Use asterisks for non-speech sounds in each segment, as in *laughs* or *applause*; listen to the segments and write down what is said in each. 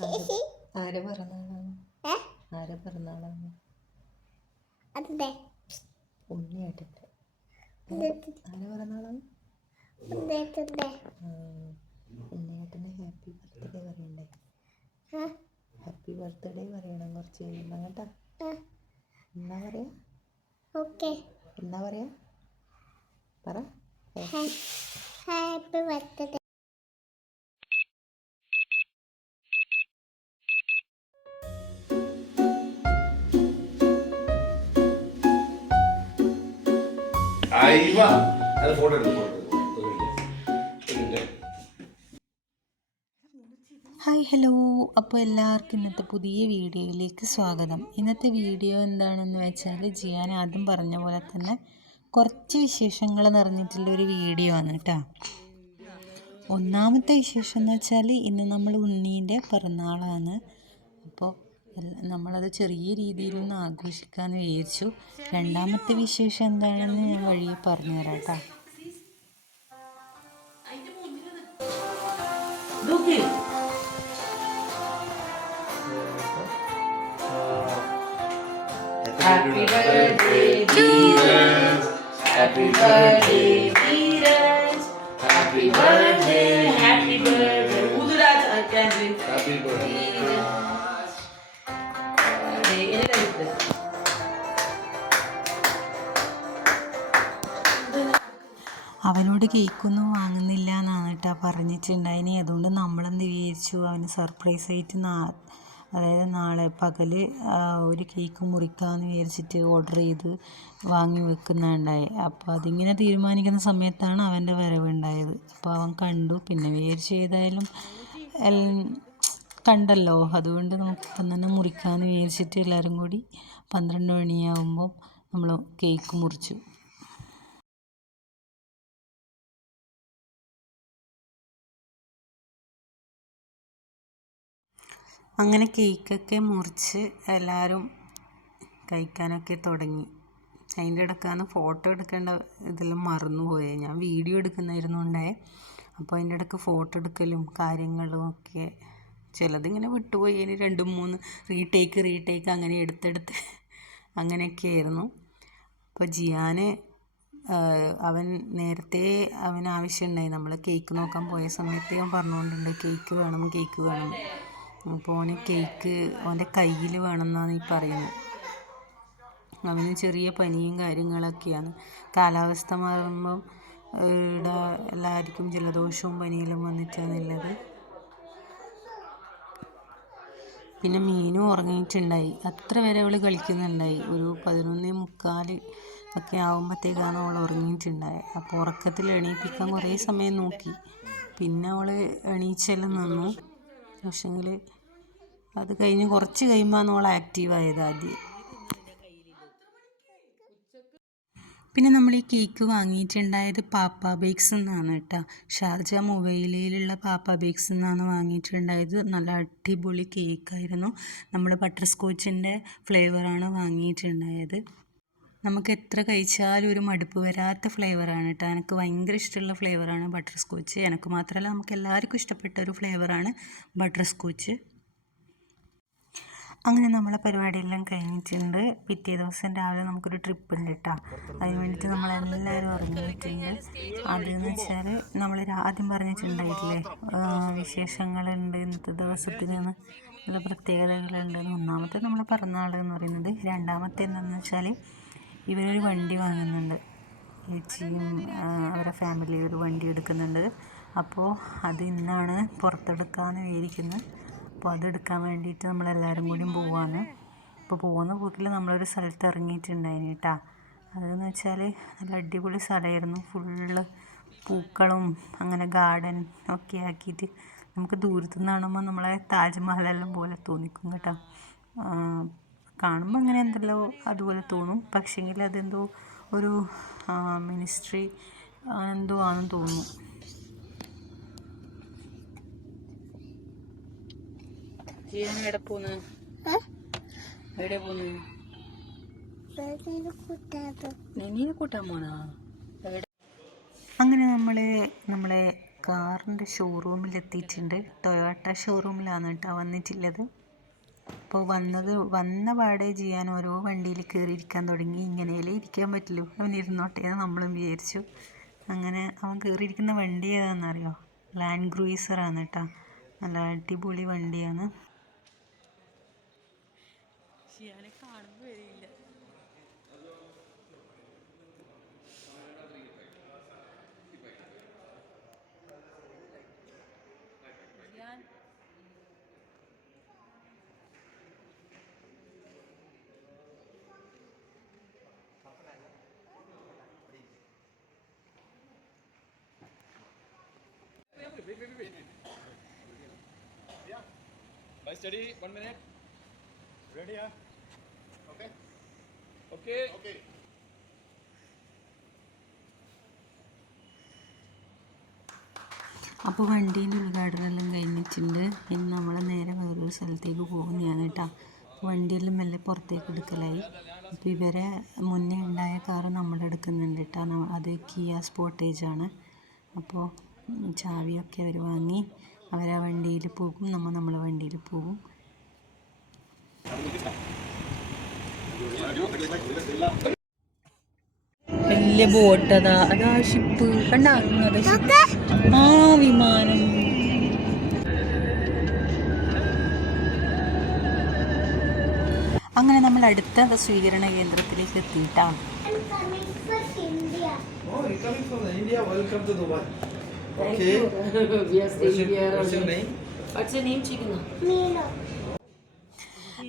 *laughs* ആരെ പിറന്നാളാണ്? ആരെ പിറന്നാളാണ്? അതെ ഉണ്ണിയേട്ടന്റെ ആരെ പിറന്നാളാണ്? അതെ ഉണ്ണിയേട്ടന്റെ ഹാപ്പി ബർത്ത്ഡേ പറയണ്ടേ? ഹാപ്പി ബർത്ത്ഡേ പറയണം കുറച്ച് കഴിയുമ്പോൾ കേട്ടാ. എന്നാ പറയാ? ഓക്കെ. എന്നാ പറയാ? പറ. Happy birthday hi hello. അപ്പോൾ എല്ലാവർക്കും ഇന്നത്തെ പുതിയ വീഡിയോയിലേക്ക് സ്വാഗതം. ഇന്നത്തെ വീഡിയോ എന്താണെന്ന് വെച്ചാൽ ജിയാൻ ആദ്യം പറഞ്ഞ പോലെ തന്നെ കുറച്ച് വിശേഷങ്ങൾ നിറഞ്ഞിട്ടുള്ളൊരു വീഡിയോ ആണ് കേട്ടോ ഒന്നാമത്തെ വിശേഷം എന്ന് വെച്ചാൽ ഇന്ന് നമ്മൾ ഉണ്ണീന്റെ പിറന്നാളാണ്. നമ്മളത് ചെറിയ രീതിയിൽ ഒന്ന് ആഘോഷിക്കാമെന്ന് വിചാരിച്ചു. രണ്ടാമത്തെ വിശേഷം എന്താണെന്ന് ഞാൻ വഴിയെ പറഞ്ഞുതരാം കേട്ടോ. Happy birthday, Dheeraj. Happy birthday, അവനോട് കേക്കൊന്നും വാങ്ങുന്നില്ല എന്നാണ് കേട്ടോ പറഞ്ഞിട്ടുണ്ടായിനി അതുകൊണ്ട് നമ്മളെന്ത് വിചാരിച്ചു? അവന് സർപ്രൈസ് ആയിട്ട് നാ അതായത് നാളെ പകൽ ഒരു കേക്ക് മുറിക്കാമെന്ന് വിചാരിച്ചിട്ട് ഓർഡർ ചെയ്ത് വാങ്ങി വെക്കുന്നുണ്ടായി. അപ്പോൾ അതിങ്ങനെ തീരുമാനിക്കുന്ന സമയത്താണ് അവന്റെ വരവുണ്ടായത്. അപ്പോൾ അവൻ കണ്ടു. പിന്നെ വിചാരിച്ചു ഏതായാലും കണ്ടല്ലോ. അതുകൊണ്ട് നമുക്ക് ഇപ്പം തന്നെ മുറിക്കാമെന്ന് വിചാരിച്ചിട്ട് എല്ലാവരും കൂടി പന്ത്രണ്ട് മണിയാകുമ്പോൾ നമ്മൾ കേക്ക് മുറിച്ചു. അങ്ങനെ കേക്കൊക്കെ മുറിച്ച് എല്ലാവരും കഴിക്കാനൊക്കെ തുടങ്ങി. അതിന്റെ ഇടക്കാന്ന് ഫോട്ടോ എടുക്കേണ്ട ഇതെല്ലാം മറന്നുപോയി ഞാൻ വീഡിയോ എടുക്കുന്നായിരുന്നുണ്ടേ അപ്പോൾ അതിന്റെ ഇടയ്ക്ക് ഫോട്ടോ എടുക്കലും കാര്യങ്ങളും ഒക്കെ ചിലതിങ്ങനെ വിട്ടുപോയി. ഇനി രണ്ട് മൂന്ന് റീടേക്ക് റീടേക്ക് അങ്ങനെ എടുത്തെടുത്ത് അങ്ങനെയൊക്കെ ആയിരുന്നു അപ്പോൾ ജിയാന് അവൻ നേരത്തെ അവൻ ആവശ്യമുണ്ടായി. നമ്മൾ കേക്ക് നോക്കാൻ പോയ സമയത്ത് ഞാൻ പറഞ്ഞുകൊണ്ടുണ്ട് കേക്ക് വേണം കേക്ക് വേണം. അപ്പോൾ ഓന് കേക്ക് ഓന്റെ കയ്യിൽ വേണമെന്നാണ് ഈ പറയുന്നത്. അവന് ചെറിയ പനിയും കാര്യങ്ങളൊക്കെയാണ്. കാലാവസ്ഥ മാറുമ്പം ഇവിടെ എല്ലാവർക്കും ജലദോഷവും പനിയിലും വന്നിട്ടാണുള്ളത് പിന്നെ മീനും ഉറങ്ങിയിട്ടുണ്ടായി. അത്ര വരെ അവൾ കളിക്കുന്നുണ്ടായി. ഒരു പതിനൊന്നേ മുക്കാൽ ഒക്കെ ആകുമ്പോഴത്തേക്കാണ് അവൾ ഉറങ്ങിയിട്ടുണ്ടായത് അപ്പോൾ ഉറക്കത്തിൽ എണീപ്പിക്കാൻ കുറേ സമയം നോക്കി. പിന്നെ അവൾ എണീച്ചെല്ലാം നിന്നു. പക്ഷെങ്കിൽ അത് കഴിഞ്ഞ് കുറച്ച് കഴിയുമ്പോഴാണ് നമ്മൾ ആക്റ്റീവായത് ആദ്യം. പിന്നെ നമ്മൾ ഈ കേക്ക് വാങ്ങിയിട്ടുണ്ടായത് പാപ്പ ബേക്സ് എന്നാണ് കേട്ടോ. ഷാർജ മൊബൈലിലുള്ള പാപ്പ ബേക്സ് എന്നാണ് വാങ്ങിയിട്ടുണ്ടായത്. നല്ല അടിപൊളി കേക്കായിരുന്നു. നമ്മൾ ബട്ടർ സ്കോച്ചിന്റെ ഫ്ലേവറാണ് വാങ്ങിയിട്ടുണ്ടായത്. നമുക്ക് എത്ര കഴിച്ചാലും ഒരു മടുപ്പ് വരാത്ത ഫ്ലേവറാണ് കേട്ടോ. എനിക്ക് ഭയങ്കര ഇഷ്ടമുള്ള ഫ്ലേവറാണ് ബട്ടർ സ്കോച്ച് എനിക്ക് മാത്രമല്ല നമുക്ക് എല്ലാവർക്കും ഇഷ്ടപ്പെട്ട ഒരു ഫ്ലേവറാണ് ബട്ടർ സ്കോച്ച് അങ്ങനെ നമ്മളെ പരിപാടിയെല്ലാം കഴിഞ്ഞിട്ടുണ്ട്. പിറ്റേ ദിവസം രാവിലെ നമുക്കൊരു ട്രിപ്പ് ഉണ്ട് കേട്ടോ. അതിന് വേണ്ടിയിട്ട് നമ്മളെല്ലാവരും ഇറങ്ങിയിട്ടുണ്ട്. അതെന്ന് വെച്ചാൽ നമ്മൾ ആദ്യം പറഞ്ഞിട്ടുണ്ടായിട്ടില്ലേ വിശേഷങ്ങളുണ്ട് ഇന്നത്തെ ദിവസത്തിന് നല്ല പ്രത്യേകതകളുണ്ട്. ഒന്നാമത്തെ നമ്മളെ പിറന്നാൾ എന്ന് പറയുന്നത് രണ്ടാമത്തെ എന്താണെന്ന് വെച്ചാൽ ഇവരൊരു വണ്ടി വാങ്ങുന്നുണ്ട്. ചേച്ചിയും അവരുടെ ഫാമിലി ഒരു വണ്ടി എടുക്കുന്നുണ്ട്. അപ്പോൾ അത് ഇന്നാണ് പുറത്തെടുക്കാമെന്ന് വിചാരിക്കുന്നത് അപ്പോൾ അതെടുക്കാൻ വേണ്ടിയിട്ട് നമ്മളെല്ലാവരും കൂടിയും പോവാണ്. ഇപ്പോൾ പോകുന്ന പോക്കിൽ നമ്മളൊരു സ്ഥലത്ത് ഇറങ്ങിയിട്ടുണ്ടായിന് കേട്ടോ. അതെന്ന് വെച്ചാൽ നല്ല അടിപൊളി സ്ഥലമായിരുന്നു. ഫുള്ള് പൂക്കളും അങ്ങനെ ഗാർഡൻ ഒക്കെ ആക്കിയിട്ട് നമുക്ക് ദൂരത്തു നിന്ന് നമ്മളെ താജ്മഹലെല്ലാം പോലെ തോന്നിക്കും കേട്ടോ. കാണുമ്പോൾ അങ്ങനെ എന്തല്ലോ അതുപോലെ തോന്നും. പക്ഷേങ്കിൽ അതെന്തോ ഒരു മിനിസ്ട്രി എന്തോ ആണെന്ന് തോന്നുന്നു. ജിയാൻ എവിടെ പോന്ന്? എവിടെ പോന്ന്? കൂട്ടാതെ നെനീനെ കൂട്ടാൻ പോണാ? എവിടെ? അങ്ങനെ നമ്മൾ നമ്മളെ കാറിന്റെ ഷോറൂമിൽ എത്തിയിട്ടുണ്ട് ടൊയോട്ട ഷോറൂമിലാണ് കേട്ടോ വന്നിട്ടുള്ളത്. അപ്പോൾ വന്നത് വന്ന പാടെ ചെയ്യാൻ ഓരോ വണ്ടിയിൽ കയറിയിരിക്കാൻ തുടങ്ങി. ഇങ്ങനെയല്ലേ ഇരിക്കാൻ പറ്റുള്ളൂ. അവൻ ഇരുന്നോട്ടെ എന്ന് നമ്മളും വിചാരിച്ചു. അങ്ങനെ അവൻ കയറിയിരിക്കുന്ന വണ്ടി ഏതാണെന്നറിയോ? ലാൻഡ് ക്രൂയിസറാണ് കേട്ടോ നല്ല അടിപൊളി വണ്ടിയാണ്. Bye, വൺ മിനിറ്റ് റെഡിയാ Ready, yeah? Okay. Okay. Okay. അപ്പോൾ വണ്ടീന്റെ ഉദ്ഘാടനമെല്ലാം കഴിഞ്ഞിട്ടുണ്ട് ഇനി നമ്മൾ നേരെ വേറൊരു സ്ഥലത്തേക്ക് പോകുന്നതാണ് കേട്ടോ വണ്ടിയെല്ലാം മെല്ലെ പുറത്തേക്ക് എടുക്കലായി അപ്പോൾ ഇവരെ മുന്നേ ഉണ്ടായ കാറ് നമ്മൾ എടുക്കുന്നുണ്ട് കേട്ടോ അത് കിയ സ്പോട്ടേജാണ് ആണ് അപ്പോൾ ചാവിയൊക്കെ അവർ വാങ്ങി അവരാ വണ്ടിയിൽ പോകും നമ്മൾ നമ്മളെ വണ്ടിയിൽ പോകും. വലിയ ബോട്ട് അതാ അതാ ഷിപ്പ് കണ്ട? ആ വിമാനം. അങ്ങനെ നമ്മൾ അടുത്ത സ്വീകരണ കേന്ദ്രത്തിലേക്ക് എത്തിയിട്ടാണ്. Thank Okay. you. *laughs* we are What's staying your, here. what's your name? What's your name, Chigna? Meena.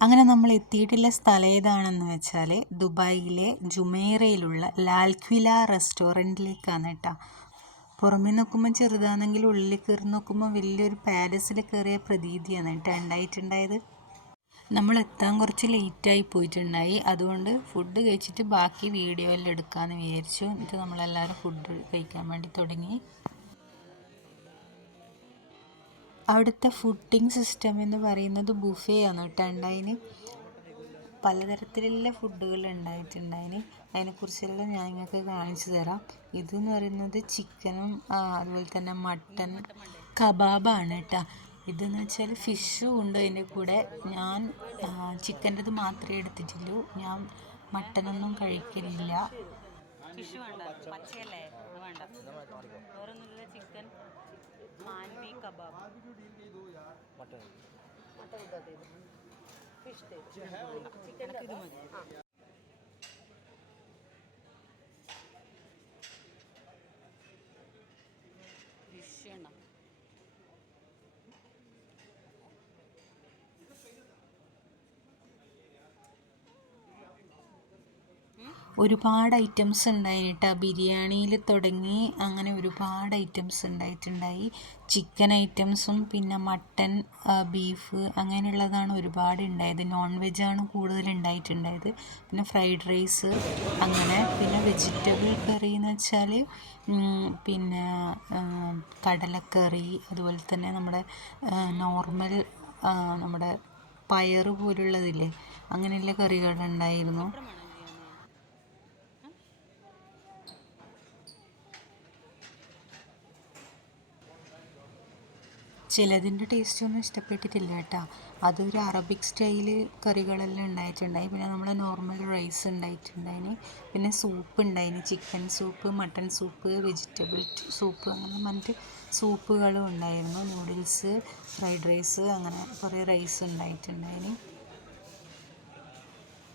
അങ്ങനെ നമ്മൾ എത്തിയിട്ടുള്ള സ്ഥലം ഏതാണെന്ന് വെച്ചാൽ ദുബായിലെ ജുമേറയിലുള്ള ലാൽക്വില റെസ്റ്റോറന്റിലേക്കാണ് കേട്ടോ പുറമേ നോക്കുമ്പോൾ ചെറുതാണെങ്കിൽ ഉള്ളിൽ കയറി നോക്കുമ്പോൾ വലിയൊരു പാലസിൽ കയറിയ പ്രതീതിയാണ് കേട്ടോ ഉണ്ടായിട്ടുണ്ടായത് നമ്മൾ എത്താൻ കുറച്ച് ലേറ്റായി പോയിട്ടുണ്ടായി അതുകൊണ്ട് ഫുഡ് കഴിച്ചിട്ട് ബാക്കി വീഡിയോയിൽ എടുക്കാമെന്ന് വിചാരിച്ചു എന്നിട്ട് നമ്മളെല്ലാവരും ഫുഡ് കഴിക്കാൻ വേണ്ടി തുടങ്ങി അവിടുത്തെ ഫുഡിങ് സിസ്റ്റം എന്ന് പറയുന്നത് ബുഫേ ആണ് കേട്ടോ. ഉണ്ടായിന് പലതരത്തിലുള്ള ഫുഡുകൾ ഉണ്ടായിട്ടുണ്ടായിന്. അതിനെക്കുറിച്ചെല്ലാം ഞാൻ നിങ്ങൾക്ക് കാണിച്ചു തരാം. ഇതെന്ന് പറയുന്നത് ചിക്കനും അതുപോലെ തന്നെ മട്ടൻ കബാബാണ് കേട്ടോ. ഇതെന്ന് വെച്ചാൽ ഫിഷും ഉണ്ട് അതിന്റെ കൂടെ. ഞാൻ ചിക്കന്റെത് മാത്രമേ എടുത്തിട്ടുള്ളൂ. ഞാൻ മട്ടനൊന്നും കഴിക്കലില്ല. ഫിഷ് വേണ്ട പച്ചയല്ലേ? വേണ്ട. മാൻവി കബാബ്. ഒരുപാട് ഐറ്റംസ് ഉണ്ടായിട്ടാ. ബിരിയാണിയിൽ തുടങ്ങി അങ്ങനെ ഒരുപാട് ഐറ്റംസ് ഉണ്ടായിട്ടുണ്ടായി. ചിക്കൻ ഐറ്റംസും പിന്നെ മട്ടൻ ബീഫ് അങ്ങനെയുള്ളതാണ് ഒരുപാട് ഉണ്ടായത്. നോൺ വെജാണ് കൂടുതൽ ഉണ്ടായിട്ടുണ്ടായത്. പിന്നെ ഫ്രൈഡ് റൈസ് അങ്ങനെ. പിന്നെ വെജിറ്റബിൾ കറി എന്ന് വെച്ചാൽ പിന്നെ കടലക്കറി അതുപോലെ തന്നെ നമ്മുടെ നോർമൽ നമ്മുടെ പയറ് പോലുള്ളതില്ലേ? അങ്ങനെയുള്ള കറികളുണ്ടായിരുന്നു. ചിലതിന്റെ ടേസ്റ്റൊന്നും ഇഷ്ടപ്പെട്ടിട്ടില്ല കേട്ടോ. അതൊരു അറബിക് സ്റ്റൈൽ കറികളെല്ലാം ഉണ്ടായിട്ടുണ്ടായി. പിന്നെ നമ്മൾ നോർമൽ റൈസ് ഉണ്ടായിട്ടുണ്ടായിന്. പിന്നെ സൂപ്പ് ഉണ്ടായിന്. Chicken soup mutton soup vegetable soup അങ്ങനെ മറ്റ് സൂപ്പുകളും ഉണ്ടായിരുന്നു. നൂഡിൽസ് ഫ്രൈഡ് റൈസ് അങ്ങനെ കുറേ റൈസ് ഉണ്ടായിട്ടുണ്ടായിന്.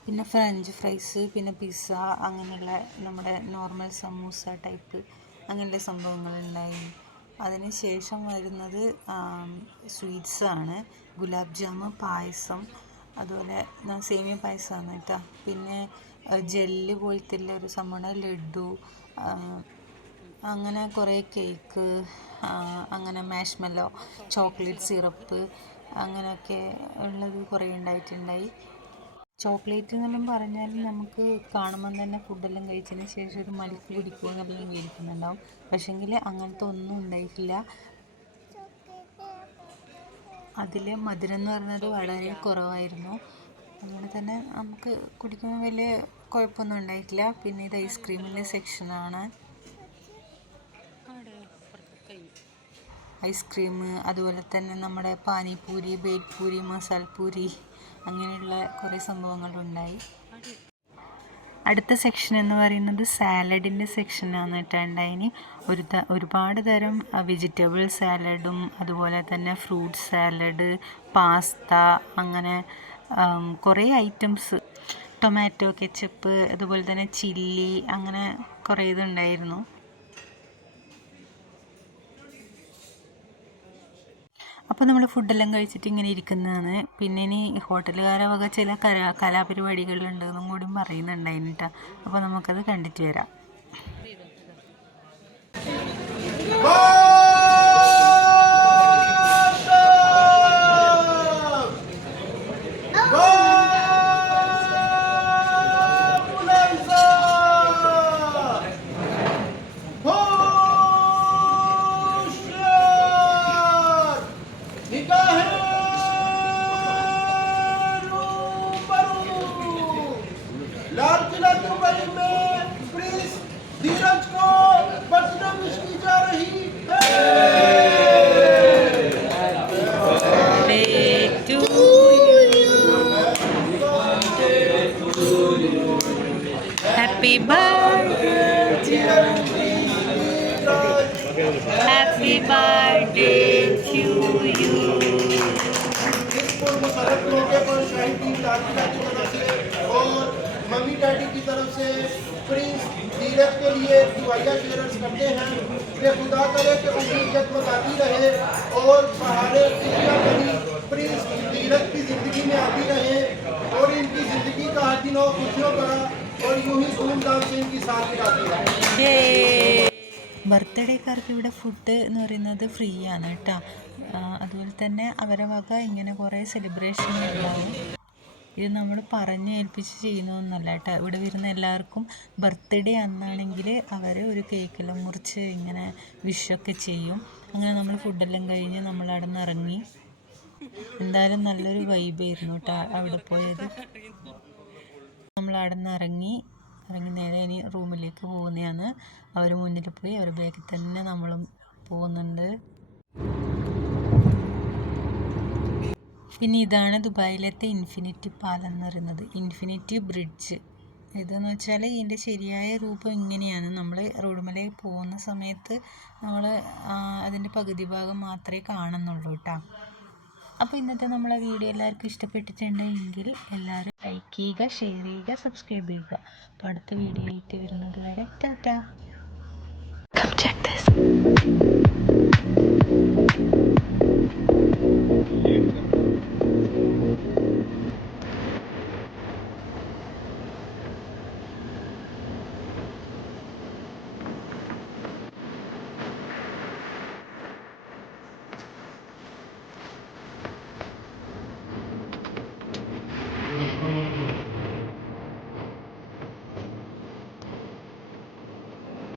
പിന്നെ ഫ്രഞ്ച് ഫ്രൈസ് പിന്നെ പിസ്സ അങ്ങനെയുള്ള നമ്മുടെ നോർമൽ സമൂസ ടൈപ്പ് അങ്ങനെയുള്ള സംഭവങ്ങളുണ്ടായി അതിന് ശേഷം വരുന്നത് സ്വീറ്റ്സ് ആണ്. ഗുലാബ് ജാമ് പായസം അതുപോലെ സേമിയ പായസമാണ് കേട്ടോ. പിന്നെ ജെല്ല് പോലത്തെ ഒരു സംഭവമാണ്. ലഡു അങ്ങനെ കുറേ കേക്ക് അങ്ങനെ മാഷ്മെല്ലോ ചോക്ലേറ്റ് സിറപ്പ് അങ്ങനെയൊക്കെ ഉള്ളത് കുറേ ഉണ്ടായിട്ടുണ്ടായി. ചോക്ലേറ്റ് എന്നെല്ലാം പറഞ്ഞാൽ നമുക്ക് കാണുമ്പം തന്നെ ഫുഡെല്ലാം കഴിച്ചതിന് ശേഷം ഒരു മലിക്ക് പിടിക്കുക എന്നെല്ലാം വിചാരിക്കുന്നുണ്ടാവും പക്ഷേങ്കിൽ അങ്ങനത്തെ ഒന്നും ഉണ്ടായിട്ടില്ല. അതിൽ മധുരം എന്ന് പറഞ്ഞത് വളരെ കുറവായിരുന്നു. അങ്ങനെ തന്നെ നമുക്ക് കുടിക്കുമ്പോൾ വലിയ കുഴപ്പമൊന്നും ഉണ്ടായിട്ടില്ല. പിന്നെ ഇത് ഐസ്ക്രീമിന്റെ സെക്ഷനാണ് ഐസ്ക്രീം അതുപോലെ തന്നെ നമ്മുടെ പാനിപൂരി ബേൽപൂരി മസാൽപൂരി അങ്ങനെയുള്ള കുറേ സംഭവങ്ങളുണ്ടായി. അടുത്ത സെക്ഷൻ എന്ന് പറയുന്നത് സാലഡിന്റെ സെക്ഷനാണ് കേട്ടുണ്ടായിന് ഒരു ഒരുപാട് തരം വെജിറ്റബിൾ സാലഡും അതുപോലെ തന്നെ ഫ്രൂട്ട് സാലഡ് പാസ്ത അങ്ങനെ കുറേ ഐറ്റംസ് ടൊമാറ്റോ കെച്ചപ്പ് അതുപോലെ തന്നെ ചില്ലി അങ്ങനെ കുറേ ഇതുണ്ടായിരുന്നു. അപ്പോൾ നമ്മൾ ഫുഡെല്ലാം കഴിച്ചിട്ട് ഇങ്ങനെ ഇരിക്കുന്നതാണ്. പിന്നെ ഇനി ഹോട്ടലുകാരെ വക ചില കലാ കലാപരിപാടികളുണ്ടെന്നും കൂടി പറയുന്നുണ്ടായിരുന്നു കേട്ടോ അപ്പോൾ നമുക്കത് കണ്ടിട്ട് വരാം. Happy birthday to you. Happy birthday to you. Mummy daddy की तरफ़ से प्रिंस धीरज के लिए दुआया करते हैं वे खुदा करे कि उनकी इज़्ज़त बताती रहे और पहाड़े कभी प्रिंस धीरज की ज़िंदगी में आती रहे और इनकी ज़िंदगी का हर दिन और खुशियों का और यूं ही धूमधाम से इनकी साथ आती रहे ബർത്ത്ഡേക്കാർക്ക് ഇവിടെ ഫുഡ് എന്ന് പറയുന്നത് ഫ്രീ ആണ് കേട്ടോ അതുപോലെ തന്നെ അവരെ വക ഇങ്ങനെ കുറേ സെലിബ്രേഷൻ ഉണ്ടാവും ഇത് നമ്മൾ പറഞ്ഞ് ഏൽപ്പിച്ച് ചെയ്യുന്നതൊന്നുമല്ല കേട്ടോ ഇവിടെ വരുന്ന എല്ലാവർക്കും ബർത്ത്ഡേ അന്നാണെങ്കിൽ അവർ ഒരു കേക്കെല്ലാം മുറിച്ച് ഇങ്ങനെ വിഷൊക്കെ ചെയ്യും അങ്ങനെ നമ്മൾ ഫുഡെല്ലാം കഴിഞ്ഞ് നമ്മൾ അവിടെ നിന്ന് ഇറങ്ങി എന്തായാലും നല്ലൊരു വൈബായിരുന്നു കേട്ടോ അവിടെ പോയത് അവിടെ നിന്ന് ഇറങ്ങി ഇറങ്ങി നേരെ ഇനി റൂമിലേക്ക് പോകുന്നതാണ്. അവർ മുന്നിൽ പോയി അവർ ബാക്കിൽ തന്നെ നമ്മളും പോകുന്നുണ്ട്. പിന്നെ ഇതാണ് ദുബായിലത്തെ ഇൻഫിനിറ്റി പാലം എന്ന് പറയുന്നത്. Infinity bridge. ഇതെന്ന് വെച്ചാൽ ഇതിന്റെ ശരിയായ രൂപം ഇങ്ങനെയാണ്. നമ്മൾ റോഡുമലയിൽ പോകുന്ന സമയത്ത് നമ്മൾ അതിന്റെ പകുതി ഭാഗം മാത്രമേ കാണുന്നുള്ളൂ കേട്ടോ അപ്പോൾ ഇന്നത്തെ നമ്മളെ വീഡിയോ എല്ലാവർക്കും ഇഷ്ടപ്പെട്ടിട്ടുണ്ടെങ്കിൽ എല്ലാവരും ലൈക്ക് ചെയ്യുക ഷെയർ ചെയ്യുക സബ്സ്ക്രൈബ് ചെയ്യുക അപ്പോൾ അടുത്ത വീഡിയോ ആയിട്ട് വരുന്നത് വരെ ടാറ്റാ Come check this.